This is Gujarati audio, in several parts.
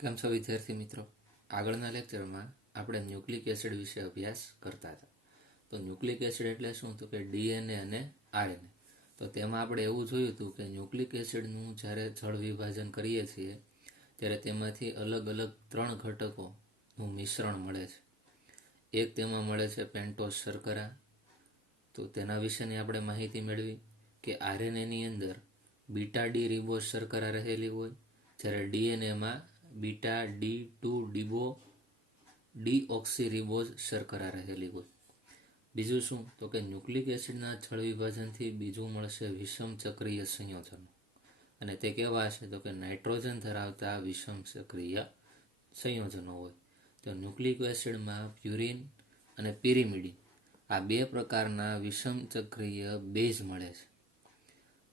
કેમ છો વિદ્યાર્થી મિત્રો? આગળના લેક્ચરમાં આપણે ન્યુક્લિક એસિડ વિશે અભ્યાસ કરતા હતા. તો ન્યુક્લિક એસિડ એટલે શું? તો કે ડીએનએ અને આરએનએ. તો તેમાં આપણે એવું જોયું હતું કે ન્યુક્લિક એસિડનું જ્યારે જળ વિભાજન કરીએ છીએ ત્યારે તેમાંથી અલગ અલગ 3 ઘટકોનું મિશ્રણ મળે છે. એક તેમાં મળે છે પેન્ટોઝ શર્કરા. તો તેના વિશેની આપણે માહિતી મેળવી કે આરએનએની અંદર બીટા ડી રિબોઝ શર્કરા રહેલી હોય, જ્યારે ડીએનએમાં બીટા D2 ડીઓક્સી રિબોઝ શર્કરા રહેલી હોય. બીજું શું? તો કે ન્યુક્લિક એસિડના જળ વિભાજનથી બીજું મળશે વિષમ ચક્રીય સંયોજનો. અને તે કેવા છે? તો કે નાઇટ્રોજન ધરાવતા વિષમ ચક્રીય સંયોજનો હોય. તો ન્યુક્લિક એસિડમાં પ્યુરિન અને પિરિમિડિન આ 2 પ્રકારના વિષમ ચક્રીય બેઝ મળે છે.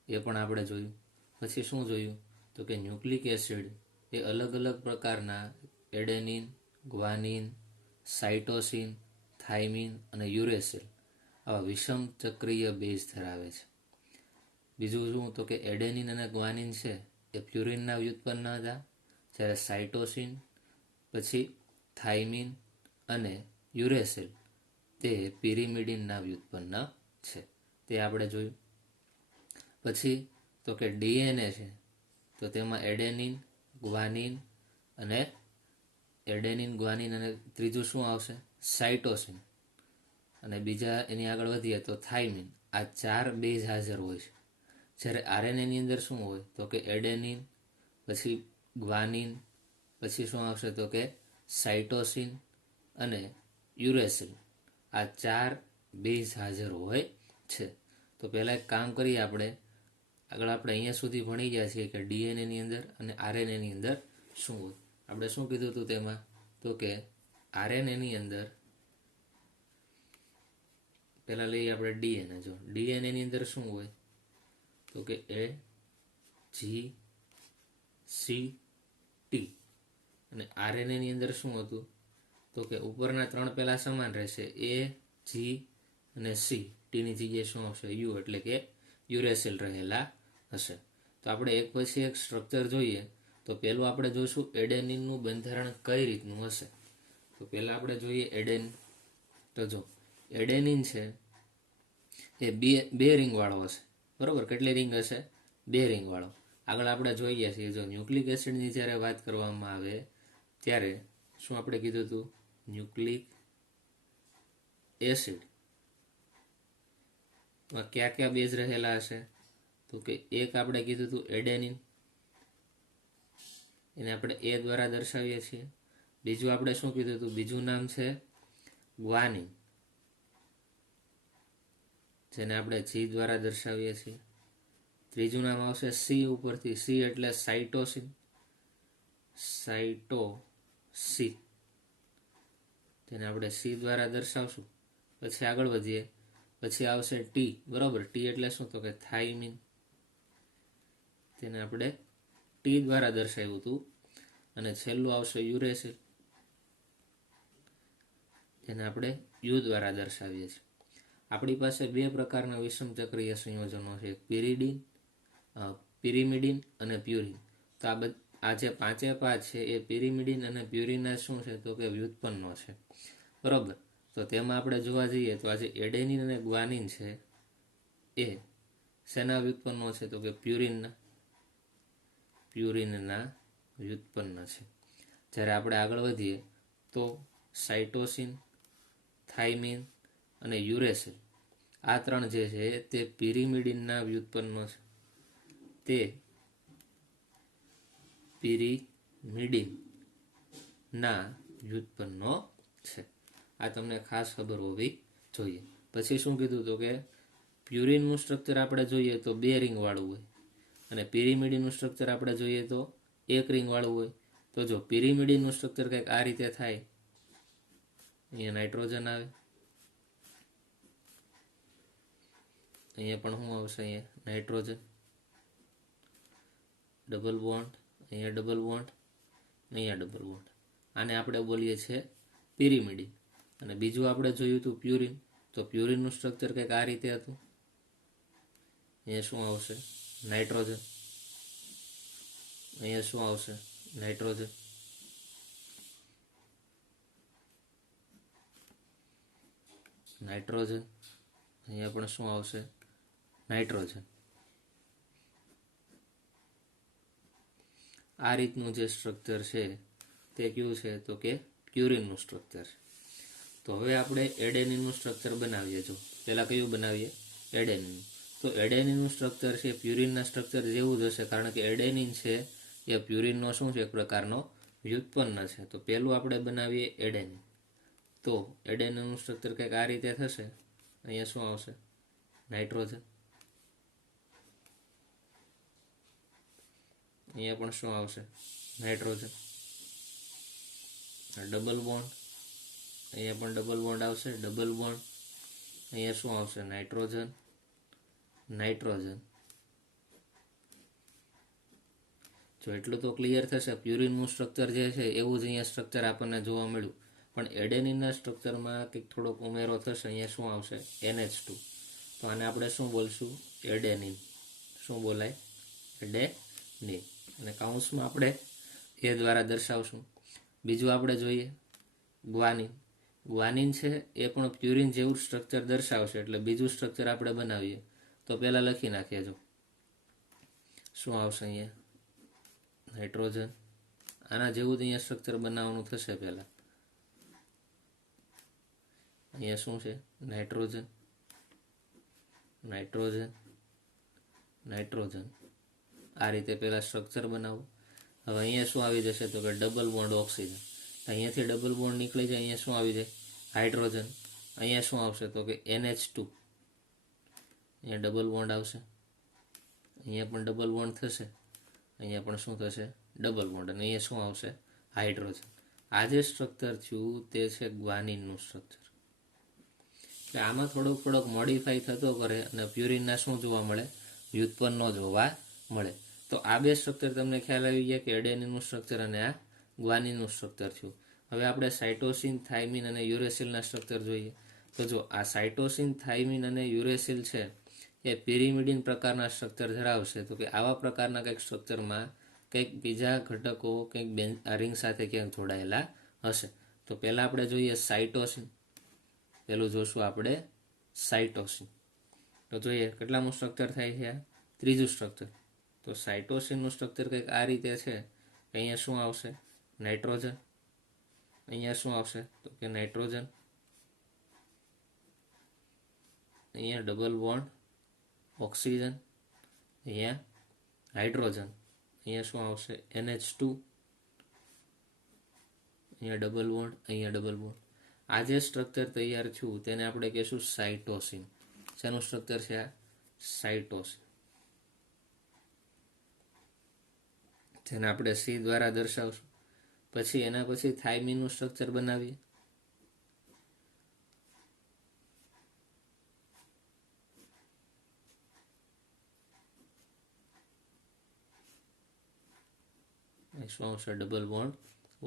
એ પણ આપણે જોયું. પછી શું જોયું? તો કે ન્યુક્લિક એસિડ એ અલગ અલગ પ્રકારના એડેનિન, ગ્વાનિન, સાઇટોસિન, થાઇમિન અને યુરેસિલ આવા વિષમ ચક્રીય બેઝ ધરાવે છે. બીજું શું? તો કે એડેનિન અને ગ્વાનિન છે એ પ્યુરિનના વ્યુત્પન્ન હતા, જ્યારે સાઇટોસિન, પછી થાઇમિન અને યુરેસિલ તે પિરિમિડિનના વ્યુત્પન્ન છે. તે આપણે જોયું. પછી તો કે ડીએનએ છે, તો તેમાં એડેનિન, ગ્વાનિન અને ત્રીજું શું આવશે? સાઇટોસિન. અને બીજા એની આગળ વધીએ તો થાઇમિન. આ 4 બેઝ હાજર હોય છે. જ્યારે આરએનએની અંદર શું હોય? તો કે એડેનિન, પછી ગ્વાનિન, પછી શું આવશે? તો કે સાઇટોસિન અને યુરેસિલ. આ 4 બેઝ હાજર હોય છે. તો પહેલાં એક કામ કરીએ આપણે. આગળ આપણે અહીંયા સુધી ભણી ગયા છીએ કે ડીએનએની અંદર અને આરએનએની અંદર શું હોય. આપણે શું કીધું હતું તેમાં? તો કે આરએનએની અંદર પહેલાં લઈએ આપણે ડીએનએ. જો ડીએનએની અંદર શું હોય? તો કે AGCT. અને આરએનએની અંદર શું હતું? તો કે ઉપરના 3 પહેલાં સમાન રહેશે, A, G અને C. ટીની જગ્યાએ શું આવશે? યુ, એટલે કે યુરેસિલ રહેલા હશે. તો આપણે એક પછી એક સ્ટ્રક્ચર જોઈએ. તો પહેલું આપણે જોઈશું એડેનિનનું બંધારણ કઈ રીતનું હશે. તો પહેલાં આપણે જોઈએ એડેનિન. તો જો એડેનિન છે એ બે રિંગવાળો હશે, બરોબર? કેટલી રિંગ હશે? 2 રિંગવાળો. આગળ આપણે જોઈએ છીએ જો ન્યુક્લિક એસિડની જ્યારે વાત કરવામાં આવે ત્યારે શું આપણે કીધું હતું? ન્યુક્લિક એસિડ કયા કયા બેઝ રહેલા હશે? તો કે એક આપણે કીધું હતું એડેનિન, એને આપણે A દ્વારા દર્શાવીએ છીએ. બીજું આપણે શું કીધું હતું? બીજું નામ છે ગ્વાનિન, જેને આપણે G દ્વારા દર્શાવીએ છીએ. ત્રીજું નામ આવશે C ઉપરથી. C એટલે સાઇટોસિન, જેને આપણે C દ્વારા દર્શાવશું. પછી આગળ વધીએ. પછી આવશે T, બરોબર? T એટલે શું? તો કે થાઇમિન, તેને આપણે T દ્વારા દર્શાવ્યું હતું. અને છેલ્લું આવશે યુરેસિલ, જેને આપણે U દ્વારા દર્શાવીએ છીએ. આપણી પાસે 2 પ્રકારના વિષમ ચક્રીય સંયોજનો છે, પિરિમિડિન અને પ્યુરિન. તો આ જે 5 છે એ પિરિમિડિન અને પ્યુરિનના શું છે? તો કે વ્યુત્પન્નો છે, બરોબર? તો તેમાં આપણે જોવા જઈએ તો આજે એડેનિન અને ગ્વાનિન છે એ શેના વ્યુત્પન્નો છે? તો કે પ્યુરિનના વ્યુત્પન્ન છે. જ્યારે આપણે આગળ વધીએ તો સાઇટોસિન, થાઇમિન અને યુરેસિલ આ 3 જે છે તે પિરિમિડિનના વ્યુત્પન્નો છે. તે પિરિમિડિનના વ્યુત્પન્નો છે. આ તમને ખાસ ખબર હોવી જોઈએ. પછી શું કીધું? તો કે પ્યુરિનનું સ્ટ્રક્ચર આપણે જોઈએ તો 2 રિંગવાળું હોય, અને પિરિમિડિનનું સ્ટ્રક્ચર આપણે જોઈએ તો 1 રિંગવાળું હોય. તો જો પિરિમિડિનનું સ્ટ્રક્ચર કંઈક આ રીતે થાય. અહીંયા નાઇટ્રોજન આવે, અહીંયા પણ શું આવશે? અહીંયા નાઇટ્રોજન, ડબલ બોન્ડ, અહીંયા ડબલ બોન્ડ, અહીંયા ડબલ બોન્ડ. આને આપણે બોલીએ છીએ પિરિમિડિન. અને બીજું આપણે જોયું હતું પ્યુરિન. તો પ્યુરિનનું સ્ટ્રક્ચર કંઈક આ રીતે હતું. અહીંયા શું આવશે? નાઇટ્રોજન, અહીંયા શું આવશે? નાઇટ્રોજન, નાઇટ્રોજન, અહીંયા પણ શું આવશે? નાઇટ્રોજન. આ રીતનું જે સ્ટ્રક્ચર છે તે કયું છે? તો કે પ્યુરિનનું સ્ટ્રક્ચર છે. તો હવે આપણે એડેનિનનું સ્ટ્રક્ચર બનાવીએ. જો પહેલાં કયું બનાવીએ? એડેનિન. તો એડેનિનનું સ્ટ્રક્ચર છે પ્યુરિનના સ્ટ્રક્ચર જેવું જ હશે, કારણ કે એડેનિન છે એ પ્યુરિનનો શું છે? એક પ્રકારનો વ્યુત્પન્ન છે. તો પહેલું આપણે બનાવીએ એડેનિન. તો એડેનિનનું સ્ટ્રક્ચર કંઈક આ રીતે થશે. અહીંયા શું આવશે? નાઇટ્રોજન. અહીંયા પણ શું આવશે? નાઇટ્રોજન. ડબલ બોન્ડ, અહીંયા પણ ડબલ બોન્ડ આવશે. ડબલ બોન્ડ, અહીંયા શું આવશે? Nitrogen, nitrogen. જો એટલું તો ક્લિયર થશે. પ્યુરિનનું સ્ટ્રક્ચર જે છે એવું જ અહીંયા સ્ટ્રક્ચર આપણને જોવા મળ્યું, પણ એડેનિનના સ્ટ્રક્ચરમાં કંઈક થોડોક ઉમેરો થશે. અહીંયા શું આવશે? NH2. તો આને આપણે શું બોલશું? એડેનિન. શું બોલાય? એડેનિન. અને કાઉન્સમાં આપણે એ દ્વારા દર્શાવશું. બીજું આપણે જોઈએ ગ્વાનિન. ગ્વાનિન છે એ પણ પ્યુરિન જેવું સ્ટ્રક્ચર દર્શાવશે, એટલે બીજું સ્ટ્રક્ચર આપણે બનાવીએ. તો પહેલાં લખી નાખીએ. જો શું આવશે? અહીંયા નાઇટ્રોજન. આના જેવું જ અહીંયા સ્ટ્રક્ચર બનાવવાનું થશે. પહેલાં અહીંયા શું છે? Nitrogen, nitrogen, nitrogen. આ રીતે પહેલાં સ્ટ્રક્ચર બનાવો. હવે અહીંયા શું આવી જશે? તો કે ડબલ બોન્ડ ઓક્સિજન. અહીંયાથી ડબલ બોન્ડ નીકળી જાય, અહીંયા શું આવી જાય? હાઇડ્રોજન. અહીંયા શું આવશે? તો કે NH2. અહીંયા ડબલ બોન્ડ આવશે. અહીંયા પણ ડબલ બોન્ડ થશે. અહીંયા પણ શું થશે? Double bond. અને અહીંયા શું આવશે? હાઇડ્રોજન. આ જે સ્ટ્રક્ચર થયું તે છે ગ્વાનિનનું સ્ટ્રક્ચર. એટલે આમાં થોડોક મોડિફાઈ થતો કરે અને પ્યુરિનના શું જોવા મળે? વ્યુત્પન્નો જોવા મળે. તો આ બે સ્ટ્રક્ચર તમને ખ્યાલ આવી ગયા કે એડેનિનનું સ્ટ્રક્ચર અને આ ગ્વાનિનનું સ્ટ્રક્ચર થયું. હવે આપણે સાઇટોસિન, થાઇમિન અને યુરેસિલના સ્ટ્રક્ચર જોઈએ. તો જો આ સાઇટોસિન, થાઇમિન અને યુરેસિલ છે એ પિરિમિડિન પ્રકારના સ્ટ્રક્ચર ધરાવશે. તો કે આવા પ્રકારના કંઈક સ્ટ્રક્ચરમાં કંઈક બીજા ઘટકો કંઈક રિંગ સાથે ક્યાંક જોડાયેલા હશે. તો પહેલાં આપણે જોઈએ સાઇટોસિન. પહેલું જોશું આપણે સાઇટોસિન. તો જોઈએ કેટલામું સ્ટ્રક્ચર થાય છે? ત્રીજું સ્ટ્રક્ચર. તો સાઇટોસિનનું સ્ટ્રક્ચર કંઈક આ રીતે છે. અહીંયા શું આવશે? નાઇટ્રોજન. અહીંયા શું આવશે? તો કે નાઇટ્રોજન. અહીંયા ડબલ બોન્ડ ઓક્સિજન. અહીંયા હાઇડ્રોજન. અહીંયા શું આવશે? NH2. અહીંયા ડબલ બોન્ડ, અહીંયા ડબલ બોન્ડ. આ જે સ્ટ્રક્ચર તૈયાર થયું તેને આપણે કહીશું સાઇટોસિન. શેનું સ્ટ્રક્ચર છે આ? સાઇટોસિન. જેને આપણે C દ્વારા દર્શાવશું. પછી એના પછી થાઇમિનનું સ્ટ્રક્ચર બનાવીએ. શું આવશે? Double bond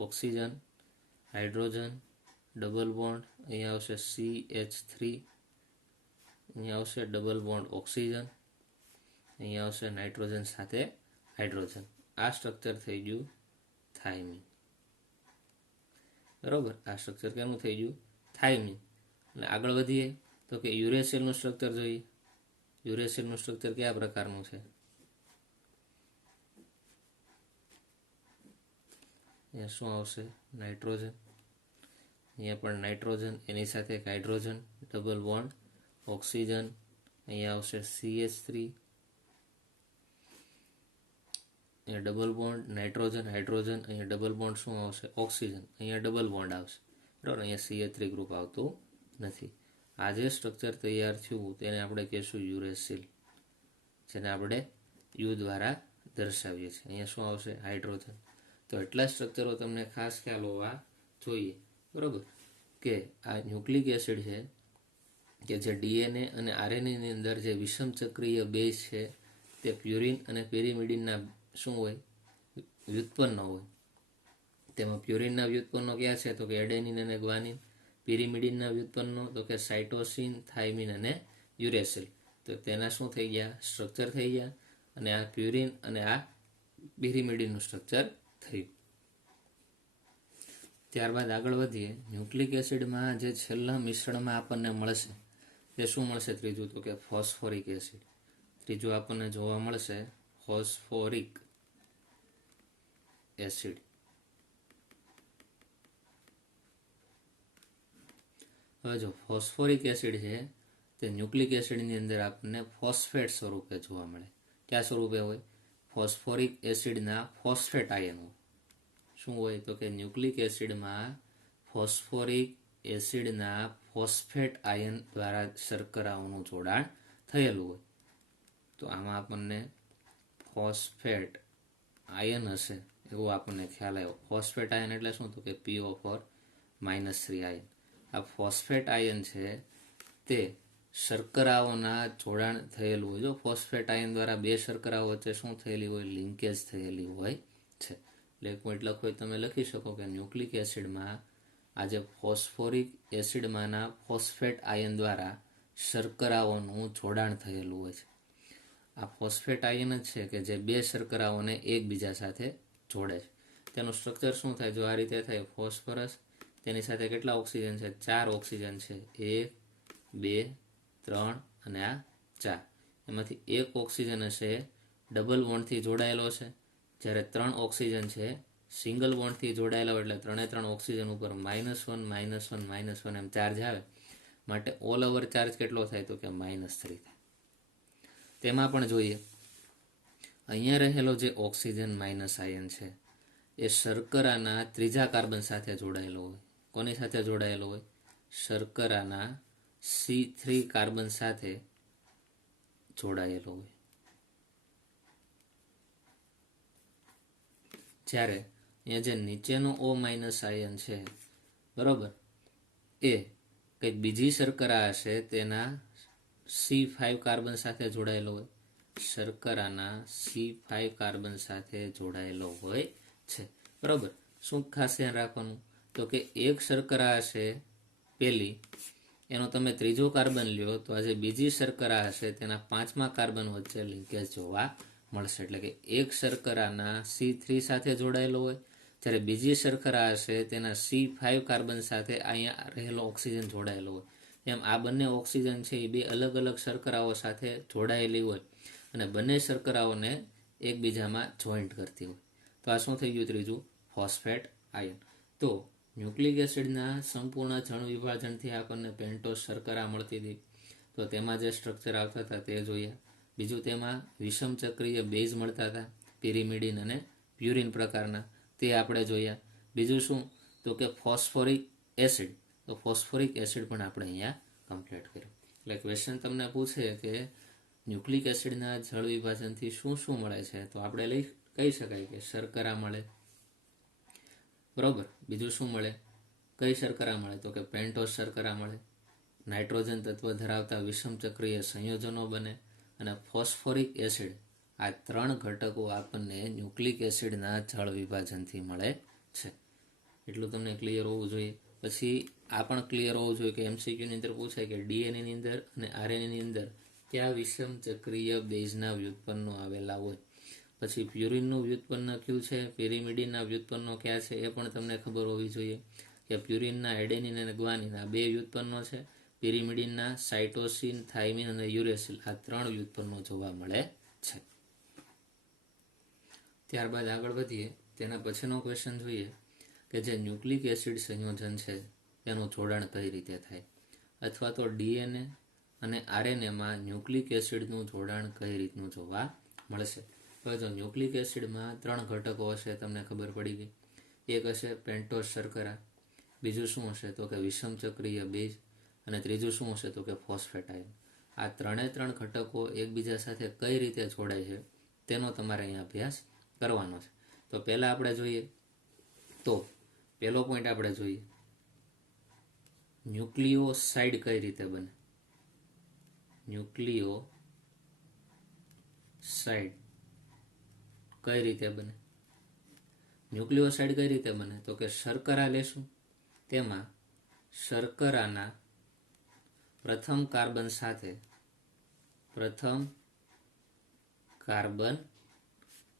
oxygen, hydrogen, double bond. અહીંયા આવશે CH3. અહીંયા આવશે ડબલ બોન્ડ ઓક્સિજન. અહીંયા આવશે નાઇટ્રોજન સાથે હાઇડ્રોજન. આ સ્ટ્રક્ચર થઈ ગયું થાઇમિન. બરોબર, આ સ્ટ્રક્ચર કેનું થઈ ગયું? થાઇમિન. અને આગળ વધીએ તો કે યુરેસિલનું સ્ટ્રક્ચર જોઈએ. યુરેસિલનું સ્ટ્રક્ચર કયા પ્રકારનું છે? અહીંયા શું આવશે? નાઇટ્રોજન. અહીંયા પણ નાઇટ્રોજન, એની સાથે એક હાઇડ્રોજન, ડબલ બોન્ડ ઓક્સિજન. અહીંયા આવશે CH3. અહીંયા ડબલ બોન્ડ નાઇટ્રોજન, હાઇડ્રોજન. અહીંયા ડબલ બોન્ડ શું આવશે? ઓક્સિજન. અહીંયા ડબલ બોન્ડ આવશે. બરાબર, અહીંયા CH3 ગ્રુપ આવતું નથી. આ જે સ્ટ્રક્ચર તૈયાર થયું તેને આપણે કહીશું યુરેસિલ, જેને આપણે U દ્વારા દર્શાવીએ છીએ. અહીંયા શું આવશે? હાઇડ્રોજન. તો એટલા સ્ટ્રક્ચરો તમને ખાસ ખ્યાલ હોવા જોઈએ. બરાબર, કે આ ન્યુક્લિક એસિડ છે કે જે DNA અને RNAની અંદર જે વિષમ ચક્રીય બેઝ છે તે પ્યુરિન અને પેરિમિડિનના શું હોય? વ્યુત્પન્ન હોય. તેમાં પ્યુરિનના વ્યુત્પન્નો ક્યાં છે? તો કે એડેનિન અને ગ્વાનિન. પિરિમિડિનના વ્યુત્પન્નો તો કે સાઇટોસિન, થાઇમિન અને યુરેસિલ. તો તેના શું થઈ ગયા? સ્ટ્રક્ચર થઈ ગયા. અને આ પ્યુરિન અને આ પિરિમિડિનનું સ્ટ્રક્ચર થયું. ત્યારબાદ આગળ વધીએ. ન્યુક્લિક એસિડમાં જે છેલ્લા મિશ્રણમાં આપણને મળશે તે શું મળશે? ત્રીજું તો કે ફોસ્ફોરિક એસિડ. ત્રીજું આપણને જોવા મળશે ફોસ્ફોરિક એસિડ. હવે જો ફોસ્ફોરિક એસિડ છે તે ન્યુક્લિક એસિડની અંદર આપણને ફોસ્ફેટ સ્વરૂપે જોવા મળે. કયા સ્વરૂપે હોય? ફોસ્ફોરિક એસિડના ફોસ્ફેટ આયન હોય. શું હોય? તો કે ન્યુક્લિક એસિડમાં ફોસ્ફોરિક એસિડના ફોસ્ફેટ આયન દ્વારા શર્કરાઓનું જોડાણ થયેલું હોય. તો આમાં આપણને ફોસ્ફેટ આયન હશે એવું આપણને ખ્યાલ આવ્યો. ફોસ્ફેટ આયન એટલે શું? તો કે PO4-3 આયન. આ ફોસ્ફેટ આયન છે તે શર્કરાઓના જોડાણ થયેલું હોય. જો ફોસ્ફેટ આયન દ્વારા બે શર્કરાઓ વચ્ચે શું થયેલી હોય? લિંકેજ થયેલી હોય છે. એટલે એક પોઈન્ટ લખો, તમે લખી શકો કે ન્યુક્લિક એસિડમાં આજે ફોસ્ફોરિક એસિડમાંના ફોસ્ફેટ આયન દ્વારા શર્કરાઓનું જોડાણ થયેલું હોય છે. આ ફોસ્ફેટ આયન જ છે કે જે બે શર્કરાઓને એકબીજા સાથે જોડે છે. તેનું સ્ટ્રક્ચર શું થાય? જો આ રીતે થાય, ફોસ્ફરસ તેની સાથે કેટલા ઓક્સિજન છે? 4 ઓક્સિજન છે. 1, 2, 3 અને આ 4. એમાંથી એક ઓક્સિજન હશે ડબલ બોન્ડથી જોડાયેલો છે, જ્યારે 3 ઓક્સિજન છે સિંગલ બોન્ડથી જોડાયેલો. એટલે 3 ઓક્સિજન ઉપર -1, -1, -1 એમ ચાર્જ આવે. માટે ઓલ ઓવર ચાર્જ કેટલો થાય? તો કે -3 થાય. તેમાં પણ જોઈએ, અહીંયા રહેલો જે ઓક્સિજન માઇનસ આયન છે એ શર્કરાના ત્રીજા કાર્બન સાથે જોડાયેલો હોય. કોની સાથે જોડાયેલો હોય? શર્કરાના C3 કાર્બન સાથે જોડાયેલો હોય. જ્યારે અહીંયા જે નીચેનો O- આયન છે, બરોબર, એ કંઈક બીજી શર્કરા હશે તેના C5 કાર્બન સાથે જોડાયેલો હોય. શર્કરાના C5 કાર્બન સાથે જોડાયેલો હોય છે, બરોબર. શું ખાસ ધ્યાન રાખવાનું? તો કે એક શર્કરા હશે પેલી, એનો તમે ત્રીજો કાર્બન લ્યો તો આ જે બીજી શર્કરા હશે તેના 5મા કાર્બન વચ્ચે લિંકેજ જોવા મળશે. એટલે કે એક શર્કરાના C3 સાથે જોડાયેલો હોય, જ્યારે બીજી શર્કરા હશે તેના C5 કાર્બન સાથે અહીંયા રહેલો ઓક્સિજન જોડાયેલો હોય. એમ આ બંને ઓક્સિજન છે એ બે અલગ અલગ શર્કરાઓ સાથે જોડાયેલી હોય અને બંને શર્કરાઓને એકબીજામાં જોઈન્ટ કરતી હોય. તો આ શું થઈ ગયું? ત્રીજું ફોસ્ફેટ આયન. તો ન્યુક્લિક એસિડના સંપૂર્ણ જળ વિભાજનથી આપણને પેન્ટોસ શર્કરા મળતી હતી. તો તેમાં જે સ્ટ્રક્ચર આવતા હતા તે જોયા. બીજું, તેમાં વિષમ ચક્રીય બેઝ મળતા હતા, પિરિમિડિન અને પ્યુરિન પ્રકારના, તે આપણે જોયા. બીજું શું? તો કે ફોસ્ફોરિક એસિડ. તો ફોસ્ફોરિક એસિડ પણ આપણે અહીંયા કમ્પ્લીટ કર્યું. એટલે ક્વેશ્ચન તમને પૂછે કે ન્યુક્લિક એસિડના જળ વિભાજનથી શું શું મળે છે, તો આપણે કહી શકાય કે શર્કરા મળે, બરોબર. બીજું શું મળે? કઈ શર્કરા મળે? તો કે પેન્ટોસ શર્કરા મળે. નાઇટ્રોજન તત્વ ધરાવતા વિષમ ચક્રીય સંયોજનો બને અને ફોસ્ફોરિક એસિડ. આ 3 ઘટકો આપણને ન્યુક્લિક એસિડના જળ વિભાજનથી મળે છે. એટલું તમને ક્લિયર હોવું જોઈએ. પછી આ પણ ક્લિયર હોવું જોઈએ કે MCQની અંદર પૂછાય કે DNA ની અંદર અને RNA ની અંદર કયા વિષમ ચક્રીય બેઝના વ્યુત્પન્નો આવેલા હોય. પછી પ્યુરિનનું વ્યુત્પન્ન કયું છે, પિરિમિડિનના વ્યુત્પન્નો કયા છે એ પણ તમને ખબર હોવી જોઈએ. કે પ્યુરિનના એડેનિન અને ગ્વાનિન આ 2 વ્યુત્પન્નો છે. પિરિમિડિનના સાઇટોસિન, થાઇમિન અને યુરેસિલ આ 3 વ્યુત્પન્નો જોવા મળે છે. ત્યારબાદ આગળ વધીએ. તેના પછીનો ક્વેશ્ચન જોઈએ કે જે ન્યુક્લિક એસિડ સંયોજન છે તેનું જોડાણ કઈ રીતે થાય, અથવા તો DNA અને RNAમાં ન્યુક્લિક એસિડનું જોડાણ કઈ રીતનું જોવા મળશે. હવે જો ન્યુક્લિક એસિડમાં 3 ઘટકો હશે, તમને ખબર પડી ગઈ. એક હશે પેન્ટોસ શર્કરા, બીજું શું હશે તો કે વિષમ ચક્રીય બેઝ, અને ત્રીજું શું હશે તો કે ફોસ્ફેટ આયન. આ 3 ઘટકો એકબીજા સાથે કઈ રીતે જોડાય છે તેનો તમારે અહીંયા અભ્યાસ કરવાનો છે. તો પહેલા આપણે જોઈએ, તો પહેલો પોઈન્ટ આપણે જોઈએ, ન્યુક્લિયોસાઇડ કઈ રીતે બને. ન્યુક્લિયોસાઇડ કઈ રીતે બને? ન્યુક્લિયોસાઇડ કઈ રીતે બને? તો કે શર્કરા લેશું, તેમાં શર્કરાના પ્રથમ કાર્બન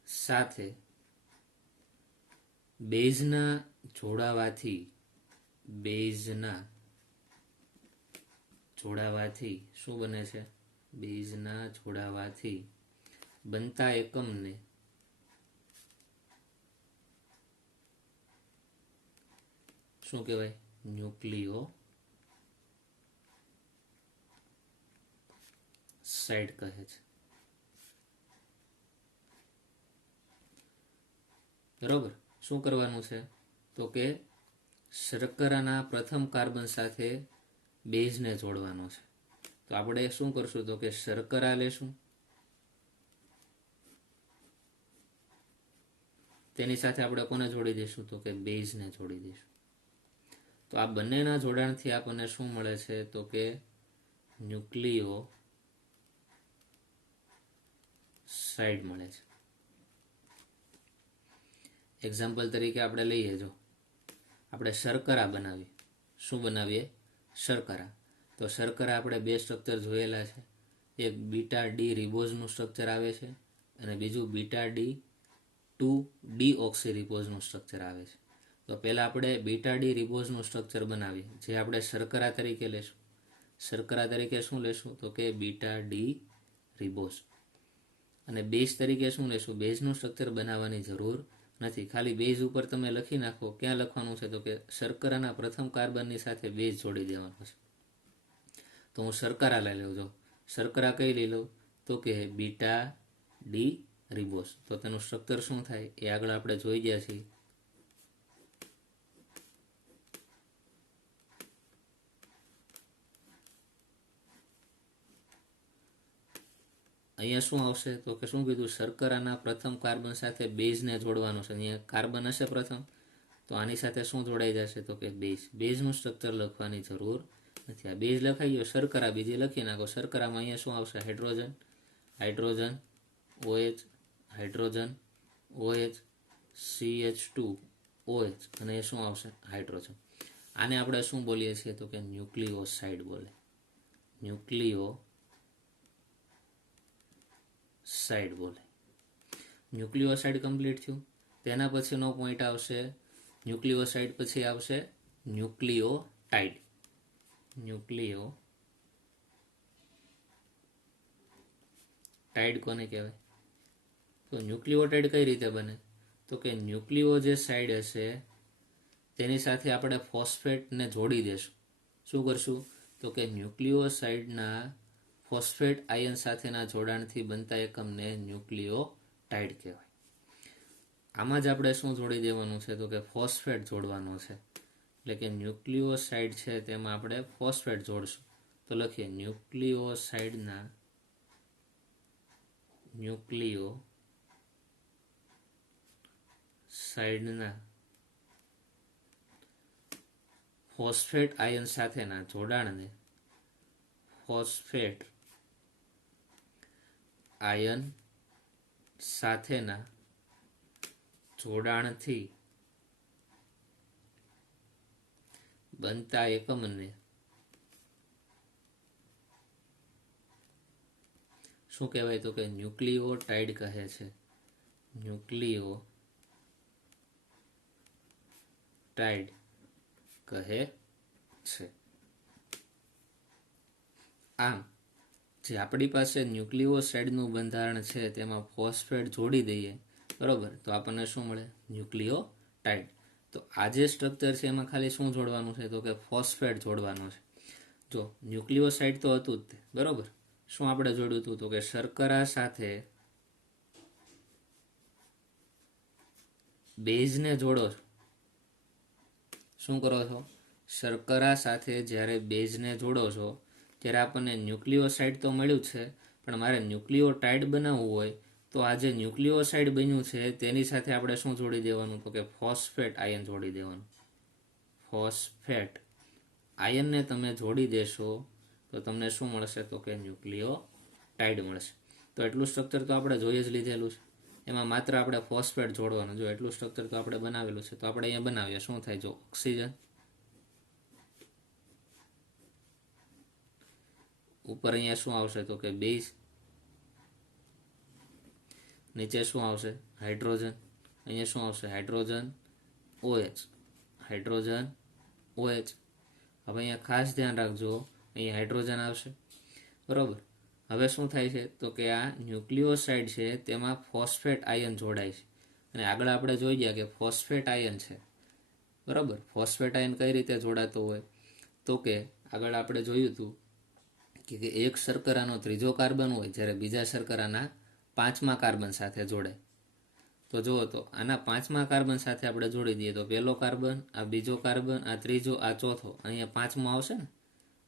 સાથે બેઝના જોડાવાથી બેઝના જોડાવાથી શું બને છે? બેઝના જોડાવાથી બનતા એકમને શું કહેવાય? ન્યુક્લિયો સાઇડ કહે છે. બરોબર. શું કરવાનું છે? તો કે શર્કરાના પ્રથમ કાર્બન સાથે બેઝને જોડવાનો છે. તો આપણે શું કરશું? તો કે શર્કરા લેશું, તેની સાથે આપણે કોને જોડી દઈશું? તો કે બેઝને જોડી દઈશું. તો આ બંનેના જોડાણથી આપણને શું મળે છે? તો કે ન્યુક્લિયો સાઇડ મળે છે. એક્ઝામ્પલ તરીકે આપણે લઈએ, જો આપણે શર્કરા બનાવીએ. શું બનાવીએ? શર્કરા. તો શર્કરા આપણે બે સ્ટ્રક્ચર જોયેલા છે. એક બીટા ડી રિબોઝનું સ્ટ્રક્ચર આવે છે અને બીજું બીટા ડી 2 ડી ઓક્સી રિબોઝનું સ્ટ્રક્ચર આવે છે. તો પહેલાં આપણે બીટા ડી રિબોઝનું સ્ટ્રક્ચર બનાવીએ, જે આપણે શર્કરા તરીકે લેશું. શર્કરા તરીકે શું લેશું? તો કે બીટા ડી રિબોઝ. અને બેઝ તરીકે શું લેશું? બેઝનું સ્ટ્રક્ચર બનાવવાની જરૂર નથી. ખાલી બેઝ ઉપર તમે લખી નાખો. ક્યાં લખવાનું છે? તો કે શર્કરાના પ્રથમ કાર્બનની સાથે બેઝ જોડી દેવાનો છે. તો હું શર્કરા લઈ લઉં. જો શર્કરા કઈ લઈ લઉં? તો કે બીટા ડી રિબોઝ. તો તેનું સ્ટ્રક્ચર શું થાય એ આગળ આપણે જોઈ ગયા છીએ. અહીંયા શું આવશે? તો કે શું કીધું? શર્કરાના પ્રથમ કાર્બન સાથે બેઝને જોડવાનું છે. અહીંયા કાર્બન હશે પ્રથમ, તો આની સાથે શું જોડાઈ જશે? તો કે બેઝ. બેઝનું સ્ટ્રક્ચર લખવાની જરૂર નથી. આ બેઝ લખાઈ ગયો, શર્કરા બીજી લખી નાખો. શર્કરામાં અહીંયા શું આવશે? Hydrogen, hydrogen, OH, hydrogen, OH, CH2, OH અને એ શું આવશે? હાઇડ્રોજન. આને આપણે શું બોલીએ છીએ? તો કે ન્યુક્લિયોસાઇડ બોલે. ન્યુક્લિયોસાઇડ બોલે. ન્યુક્લિયોસાઇડ કમ્પ્લીટ થયું. તેના પછીનો પોઈન્ટ આવશે, ન્યુક્લિયોસાઇડ પછી આવશે ન્યુક્લિયોટાઇડ. ન્યુક્લિયોટાઇડ કોને કહેવાય? તો ન્યુક્લિયોટાઇડ કઈ રીતે બને? તો કે ન્યુક્લિયો જે સાઇડ હશે તેની સાથે આપણે ફોસ્ફેટને જોડી દેશું. શું કરશું? તો કે ન્યુક્લિયોસાઇડના ફોસ્ફેટ આયન સાથેના જોડાણથી બનતા એકમને ન્યુક્લિયોટાઇડ કહેવાય. આમાં જ આપણે શું જોડી દેવાનું છે? તો કે ફોસ્ફેટ જોડવાનો છે. એટલે કે ન્યુક્લિયોસાઇડ છે તેમાં આપણે ફોસ્ફેટ જોડશું. તો લખીએ ન્યુક્લિયોસાઇડના ફોસ્ફેટ આયન સાથેના જોડાણને ફોસ્ફેટ આયન સાથેના જોડાણથી બનતા એકમને શું કહેવાય? તો કે ન્યુક્લિયોટાઇડ કહે છે. ન્યુક્લિયોટાઇડ કહે છે. આમ જે આપણી પાસે ન્યુક્લિયોસાઇડનું બંધારણ છે તેમાં ફોસ્ફેટ જોડી દઈએ, બરોબર, તો આપણને શું મળે? ન્યુક્લિયોટાઇડ. તો આ જે સ્ટ્રક્ચર છે એમાં ખાલી શું જોડવાનું છે? તો કે ફોસ્ફેટ જોડવાનો છે. જો ન્યુક્લિયોસાઇડ તો હતું જ તે, બરોબર. શું આપણે જોડ્યું હતું? તો કે શર્કરા સાથે બેઝને જોડો છો. શું કરો છો? શર્કરા સાથે જ્યારે બેઝને જોડો છો ત્યારે આપણને ન્યુક્લિયોસાઇડ તો મળ્યું છે, પણ મારે ન્યુક્લિયોટાઇડ બનાવવું હોય તો આ જે ન્યુક્લિયોસાઇડ બન્યું છે તેની સાથે આપણે શું જોડી દેવાનું? તો કે ફોસ્ફેટ આયન જોડી દેવાનું. ફોસ્ફેટ આયનને તમે જોડી દેશો તો તમને શું મળશે? તો કે ન્યુક્લિયોટાઇડ મળશે. તો એટલું સ્ટ્રક્ચર તો આપણે જોઈ જ લીધેલું છે. એમાં માત્ર આપણે ફોસ્ફેટ જોડવાનું. જો એટલું સ્ટ્રક્ચર તો આપણે બનાવેલું છે, તો આપણે અહીંયા બનાવીએ. શું થાય? જો ઓક્સિજન ઉપર અહીંયા શું આવશે? તો કે બેઝ. નીચે શું આવશે? હાઇડ્રોજન. અહીંયા શું આવશે? Hydrogen, OH. Hydrogen OH. હવે અહીંયા ખાસ ધ્યાન રાખજો, અહીંયા હાઇડ્રોજન આવશે, બરાબર. હવે શું થાય છે તો કે આ ન્યુક્લિયોસાઇડ છે તેમાં ફોસ્ફેટ આયન જોડાય છે, અને આગળ આપણે જોઈ ગયા કે ફોસ્ફેટ આયન છે, બરાબર. ફોસ્ફેટ આયન કઈ રીતે જોડાતો હોય તો કે આગળ આપણે જોયું હતું કે એક શર્કરાનો ત્રીજો કાર્બન હોય જ્યારે બીજા શર્કરાના 5મા કાર્બન સાથે જોડાય. તો જુઓ તો આના 5મા કાર્બન સાથે આપણે જોડી દઈએ તો પહેલો કાર્બન, આ બીજો કાર્બન, આ ત્રીજો, આ ચોથો, અહીંયા 5મો આવશે ને,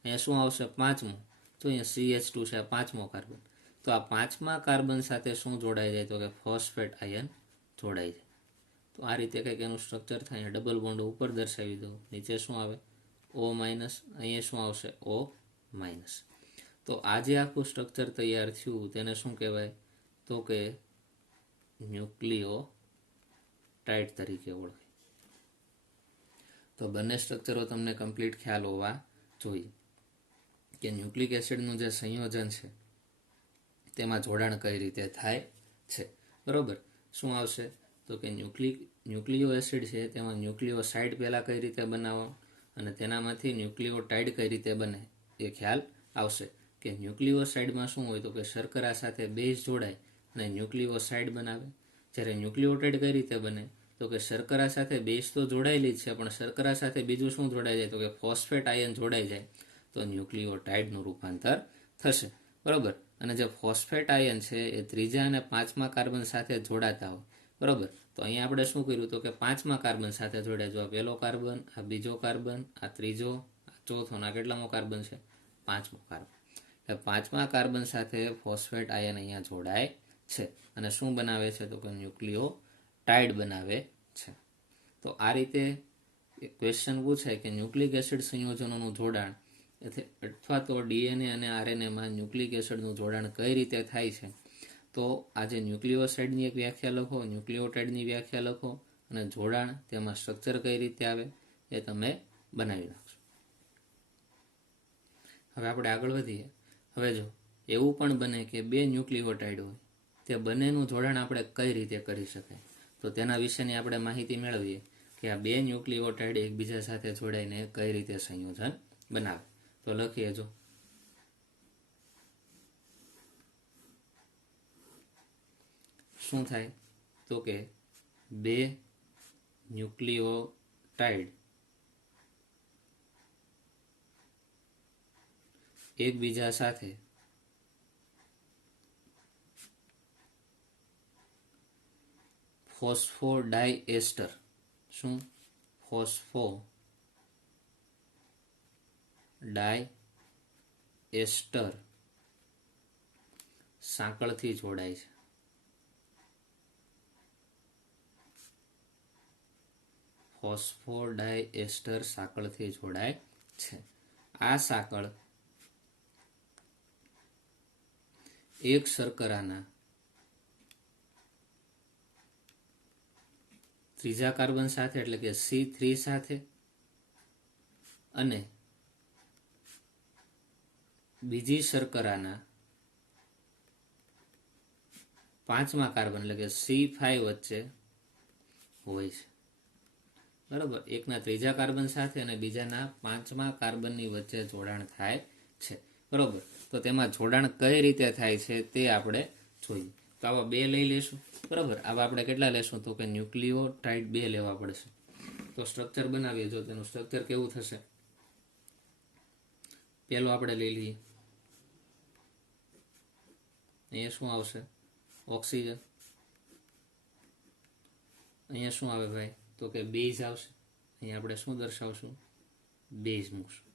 અહીંયા શું આવશે 5મો, તો અહીંયા CH2 છે, આ 5મો કાર્બન. તો આ 5મા કાર્બન સાથે શું જોડાઈ જાય તો કે ફોસ્ફેટ આયન જોડાઈ જાય. તો આ રીતે કંઈક એનું સ્ટ્રક્ચર થાય. ડબલ બોન્ડ ઉપર દર્શાવી દઉં, નીચે શું આવે O-, અહીંયા શું આવશે O-. તો આ જે આખું સ્ટ્રક્ચર તૈયાર થયું તેને શું કહેવાય તો કે ન્યુક્લિયોટાઇડ તરીકે ઓળખાય. તો બંને સ્ટ્રક્ચરો તમને કમ્પ્લીટ ખ્યાલ હોવા જોઈએ કે ન્યુક્લિક એસિડનું જે સંયોજન છે તેમાં જોડાણ કઈ રીતે થાય છે, બરાબર. શું આવશે તો કે ન્યુક્લિયો એસિડ છે તેમાં ન્યુક્લિયોસાઇડ પહેલાં કઈ રીતે બનાવો અને તેનામાંથી ન્યુક્લિયોટાઇડ કઈ રીતે બને એ ખ્યાલ આવશે. કે ન્યુક્લિયોસાઇડમાં શું હોય તો કે શર્કરા સાથે બેઝ જોડાય અને ન્યુક્લિયોસાઇડ બનાવે, જ્યારે ન્યુક્લિયોટાઇડ કઈ રીતે બને તો કે શર્કરા સાથે બેઝ તો જોડાયેલી જ છે પણ શર્કરા સાથે બીજું શું જોડાઈ જાય તો કે ફોસ્ફેટ આયન જોડાઈ જાય તો ન્યુક્લિયોટાઇડનું રૂપાંતર થશે, બરાબર. અને જે ફોસ્ફેટ આયન છે એ ત્રીજા અને 5મા કાર્બન સાથે જોડાતા હોય, બરાબર. તો અહીંયા આપણે શું કર્યું તો કે 5મા કાર્બન સાથે જોડાય. જો આ પહેલો કાર્બન, આ બીજો કાર્બન, આ ત્રીજો, આ ચોથો, આ કેટલામો કાર્બન છે 5મો કાર્બન. એટલે 5મા કાર્બન સાથે ફોસ્ફેટ આયન અહીંયા જોડાય છે અને શું બનાવે છે તો કે ન્યુક્લિયોટાઇડ બનાવે છે. તો આ રીતે ક્વેશ્ચન પૂછાય કે ન્યુક્લિક એસિડ સંયોજનોનું જોડાણ અથવા તો DNA અને RNAમાં ન્યુક્લિક એસિડનું જોડાણ કઈ રીતે થાય છે. તો આજે ન્યુક્લિયોસાઇડની એક વ્યાખ્યા લખો, ન્યુક્લિયોટાઇડની વ્યાખ્યા લખો અને જોડાણ તેમાં સ્ટ્રક્ચર કઈ રીતે આવે એ તમે બનાવી નાખશો. હવે આપણે આગળ વધીએ. હવે જો એવું પણ બને કે 2 ન્યુક્લિયોટાઇડ હોય, તે બંનેનું જોડાણ આપણે કઈ રીતે કરી શકાય તો તેના વિશેની આપણે માહિતી મેળવીએ કે આ 2 ન્યુક્લિયોટાઇડ એકબીજા સાથે જોડાઈને કઈ રીતે સંયોજન બનાવે. તો લખીએ જો શું થાય તો કે 2 ન્યુક્લિયોટાઇડ એકબીજા સાથે ફોસ્ફોડાયએસ્ટર શું ફોસ્ફોડાયએસ્ટર સાંકળથી જોડાય છે. ફોસ્ફોડાયએસ્ટર સાંકળથી જોડાય છે. આ સાંકળ એક શર્કરાના ત્રીજા કાર્બન સાથે એટલે કે C3 સાથે અને બીજી શર્કરાના 5મા કાર્બન એટલે કે C5 વચ્ચે હોય છે, બરાબર. એકના ત્રીજા કાર્બન સાથે અને બીજાના 5મા કાર્બનની વચ્ચે જોડાણ થાય છે, બરાબર. તો તેમાં જોડાણ કઈ રીતે થાય છે તે આપણે જોઈએ. તો આવા 2 લઈ લેશું, બરાબર. આવા આપણે કેટલા લેશું તો કે ન્યુક્લિયોટાઇડ 2 લેવા પડશે. તો સ્ટ્રક્ચર બનાવીએ. જો તેનું સ્ટ્રક્ચર કેવું થશે, પેલો આપણે લઈ લઈએ. અહીંયા શું આવશે ઓક્સિજન. અહીંયા શું આવે ભાઈ તો કે બેઝ આવશે. અહીંયા આપણે શું દર્શાવશું બેઝ મૂકશું.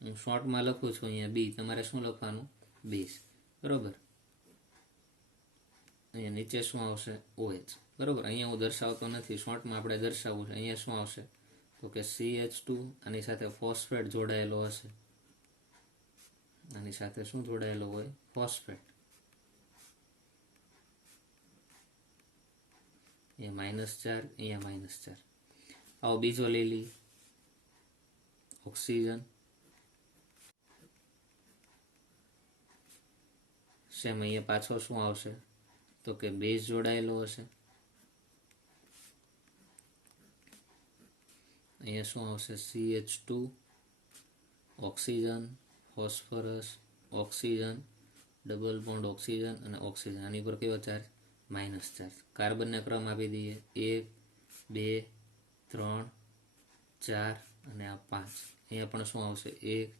હું શોર્ટમાં લખું છું અહીંયા બી, તમારે શું લખવાનું બેઝ, બરાબર. અહીંયા નીચે શું આવશે OH, બરાબર. અહીંયા હું દર્શાવતો નથી, શોર્ટમાં આપણે દર્શાવવું છે. અહીંયા શું આવશે તો કે CH2 આની સાથે ફોસ્ફેટ જોડાયેલો હશે, આની સાથે શું જોડાયેલો હોય ફોસ્ફેટ. અહીંયા -4, અહીંયા -4. આવો બીજો લઈ લઈએ ઓક્સિજન. સેમ અહીંયા પાછો શું આવશે તો કે બેઝ જોડાયેલો હશે. અહીંયા શું આવશે CH2 oxygen phosphorus oxygen double bond oxygen અને ઓક્સિજન આની પર કેવો ચાર્જ માઇનસ ચાર્જ કાર્બનને ક્રમ આપી દઈએ 1 2 3 4 અને આ 5 અહીંયા પણ શું આવશે 1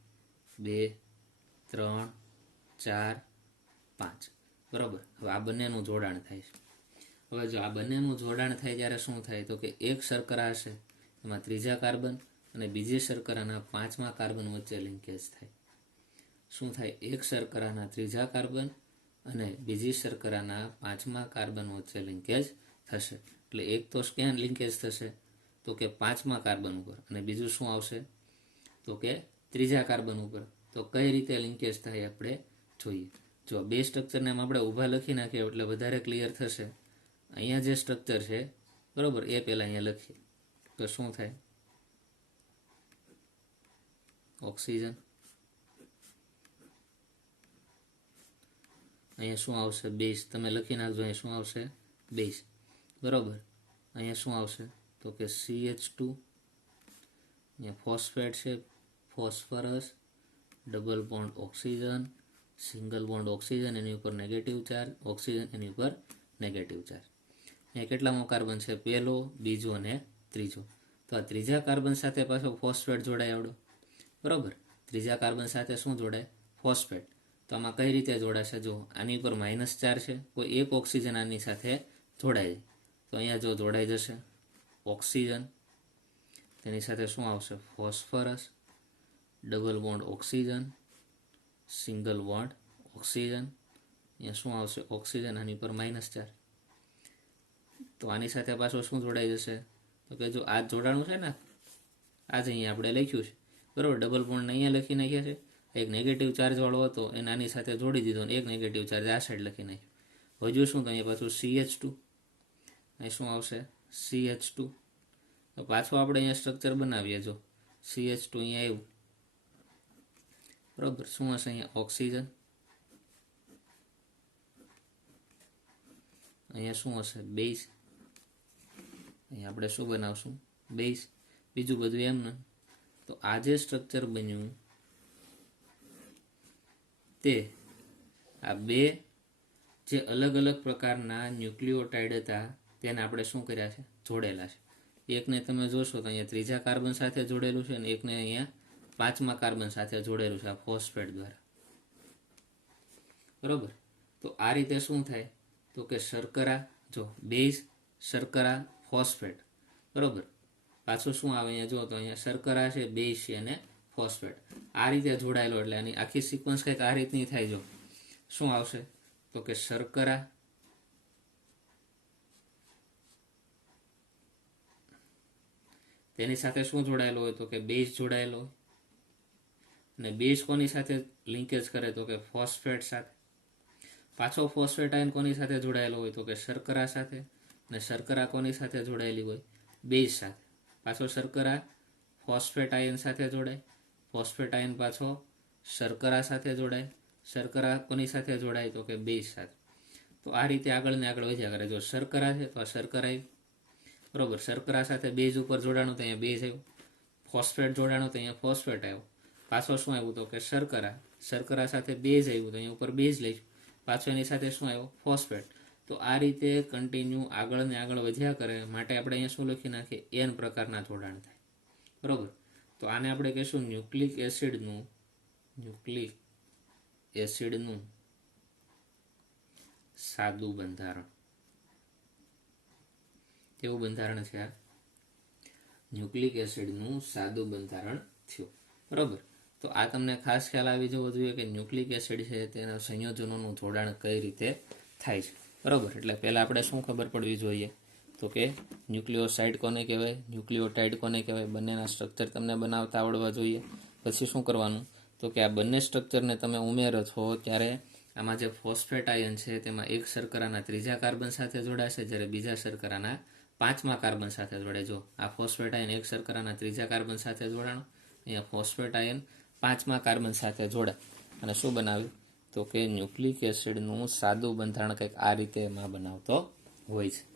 2 3 4 5 બરાબર હવે આ બંનેનું જોડાણ થાય છે હવે જો આ બંનેનું જોડાણ થાય ત્યારે શું થાય તો કે એક શર્કરા હશે એમાં ત્રીજા કાર્બન અને બીજી શર્કરાના પાંચમા કાર્બન વચ્ચે લિંકેજ થાય શું થાય એક શર્કરાના ત્રીજા કાર્બન અને બીજી શર્કરાના પાંચમા કાર્બન વચ્ચે લિંકેજ થશે એટલે એક તો ક્યાં લિંકેજ થશે તો કે પાંચમા કાર્બન ઉપર અને બીજું શું આવશે તો કે ત્રીજા કાર્બન ઉપર તો કઈ રીતે લિંકેજ થાય આપણે જોઈએ જો બે સ્ટ્રક્ચરને આપણે ઊભા લખી નાખીએ એટલે વધારે ક્લિયર થશે અહીંયા જે સ્ટ્રક્ચર છે બરોબર એ પહેલા અહીંયા લખીએ તો શું થાય ઓક્સિજન અહીંયા શું આવશે બેઝ તમે લખી નાખજો અહીંયા શું આવશે બેઝ બરોબર અહીંયા શું આવશે તો કે CH2 અહીંયા ફોસ્ફેટ છે phosphorus double bond oxygen single bond oxygen એની ઉપર નેગેટિવ ચાર્જ ઓક્સિજન એની ઉપર નેગેટિવ ચાર્જ અહીંયા કેટલામો કાર્બન છે પહેલો બીજો અને ત્રીજો તો આ ત્રીજા કાર્બન સાથે પાછો ફોસ્ફેટ જોડાય આવડો બરોબર ત્રીજા કાર્બન સાથે શું જોડાય ફોસ્ફેટ તો આમાં કઈ રીતે જોડાશે જો આની ઉપર માઇનસ ચાર છે કોઈ એક ઓક્સિજન આની સાથે જોડાય તો અહીંયા જો જોડાઈ જશે ઓક્સિજન તેની સાથે શું આવશે phosphorus double bond oxygen single bond oxygen અહીંયા શું આવશે ઓક્સિજન આની પર માઇનસ ચાર તો આની સાથે પાછું શું જોડાઈ જશે તો કે જો આ જોડાણું છે ને આ જ અહીંયા આપણે લખ્યું છે બરાબર ડબલ બોન્ડ અહીંયા લખી નાખ્યા છે એક નેગેટિવ ચાર્જ વાળો હતો એને આની સાથે જોડી દીધો અને એક નેગેટિવ ચાર્જ આ સાઈડ લખી નાખ્યો હજુ શું તો અહીંયા પાછું CH2 અહીં શું આવશે CH2 તો પાછું આપણે અહીંયા સ્ટ્રક્ચર બનાવીએ જો CH2 અહીંયા આવ્યું બરાબર શું હશે અહીંયા ઓક્સિજન અહીંયા શું હશે બેઝ અહીંયા આપણે શું બનાવશું બેઝ બીજું બધું એમ ને તો આ જે સ્ટ્રક્ચર બન્યું તે આ બે જે અલગ અલગ પ્રકારના ન્યુક્લિયોટાઇડ હતા તેને આપણે શું કર્યા છે જોડેલા છે એકને તમે જોશો તો અહીંયા ત્રીજા કાર્બન સાથે જોડેલું છે અને એકને અહીંયા પાંચમા કાર્બન સાથે જોડેલું છે આ ફોસ્ફેટ દ્વારા બરોબર તો આ રીતે શું થાય તો કે શર્કરા જો બેઝ શર્કરા ફોસ્ફેટ બરોબર પાછું શું આવે અહીંયા જો તો અહીંયા શર્કરા છે બેઝ છે અને ફોસ્ફેટ આ રીતે જોડાયેલો એટલે આની આખી સિક્વન્સ કંઈક આ રીતની થાય જો શું આવશે તો કે શર્કરા તેની સાથે શું જોડાયેલો હોય તો કે બેઝ જોડાયેલો હોય અને બેઝ કોની સાથે લિંકેજ કરે તો કે ફોસ્ફેટ સાથે પાછો ફોસ્ફેટ આયન કોની સાથે જોડાયેલો હોય તો કે શર્કરા સાથે અને શર્કરા કોની સાથે જોડાયેલી હોય બેઝ સાથે પાછો શર્કરા ફોસ્ફેટ આયન સાથે જોડાય ફોસ્ફેટ આયન પાછો શર્કરા સાથે જોડાય શર્કરા કોની સાથે જોડાય તો કે બેઝ સાથે તો આ રીતે આગળ ને આગળ વધ્યા કરે જો શર્કરા છે તો આ શર્કરા આવી બરોબર શર્કરા સાથે બેઝ ઉપર જોડાણું તો અહીંયા બેઝ આવ્યું ફોસ્ફેટ જોડાણું તો અહીંયા ફોસ્ફેટ આવ્યું પાછો શું આવ્યું તો કે શર્કરા સાથે બેઝ આવ્યું તો અહીંયા ઉપર બેઝ લઈશું પાછો એની સાથે શું આવ્યો ફોસ્ફેટ તો આ રીતે કન્ટિન્યુ આગળ ને આગળ વધ્યા કરે માટે આપણે અહીંયા શું લખી નાખીએ n પ્રકારના જોડાણ થાય બરોબર તો આને આપણે કહીશું ન્યુક્લિક એસિડનું સાદું બંધારણ કેવું બંધારણ છે આ ન્યુક્લિક એસિડનું સાદું બંધારણ થયું બરોબર તો આ તમને ખાસ ખ્યાલ આવી જવો જોઈએ કે ન્યુક્લિક એસિડ છે તેના સંયોજનોનું જોડાણ કઈ રીતે થાય છે બરોબર એટલે પહેલાં આપણે શું ખબર પડવી જોઈએ તો કે ન્યુક્લિયોસાઇડ કોને કહેવાય ન્યુક્લિયોટાઇડ કોને કહેવાય બંનેના સ્ટ્રક્ચર તમને બનાવતા આવડવા જોઈએ પછી શું કરવાનું તો કે આ બંને સ્ટ્રક્ચરને તમે ઉમેરો છો ત્યારે આમાં જે ફોસ્ફેટ આયન છે તેમાં એક શર્કરાના ત્રીજા કાર્બન સાથે જોડાશે જ્યારે બીજા શર્કરાના પાંચમા કાર્બન સાથે જોડે જો આ ફોસ્ફેટ આયન એક શર્કરાના ત્રીજા કાર્બન સાથે જોડાણું અહીંયા ફોસ્ફેટ આયન પાંચમા કાર્બન સાથે જોડાય અને શું બનાવ્યું તો કે ન્યુક્લિક એસિડનું સાદું બંધારણ કંઈક આ રીતે એમાં બનાવતો હોય છે